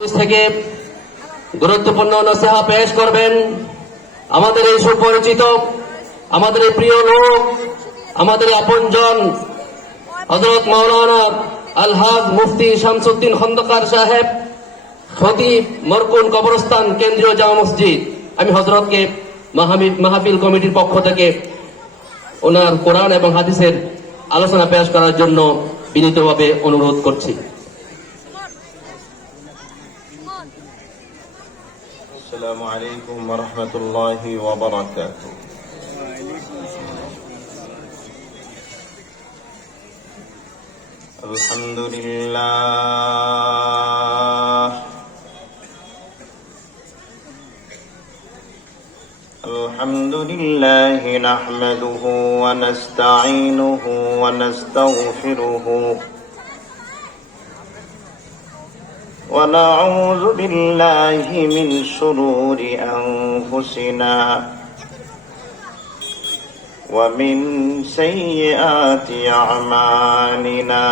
থেকে গুরুত্বপূর্ণ নসিহা পেশ করবেন আমাদের এই সুপরিচিত, আমাদের এই প্রিয় লোক, আমাদের আপনজন হযরত মাওলানা আলহাজ মুফতি শামসুদ্দিন খন্দকার সাহেব, খতিব মরকুন কবরস্থান কেন্দ্রীয় জামা মসজিদ। আমি হযরতকে মাহফিল কমিটির পক্ষ থেকে ওনার কোরআন এবং হাদিসের আলোচনা পেশ করার জন্য বিনীতভাবে অনুরোধ করছি। السلام عليكم ورحمة الله وبركاته. الحمد لله الحمد لله نحمده ونستعينه ونستغفره ونعوذ بالله من شرور أنفسنا ومن سيئات أعمالنا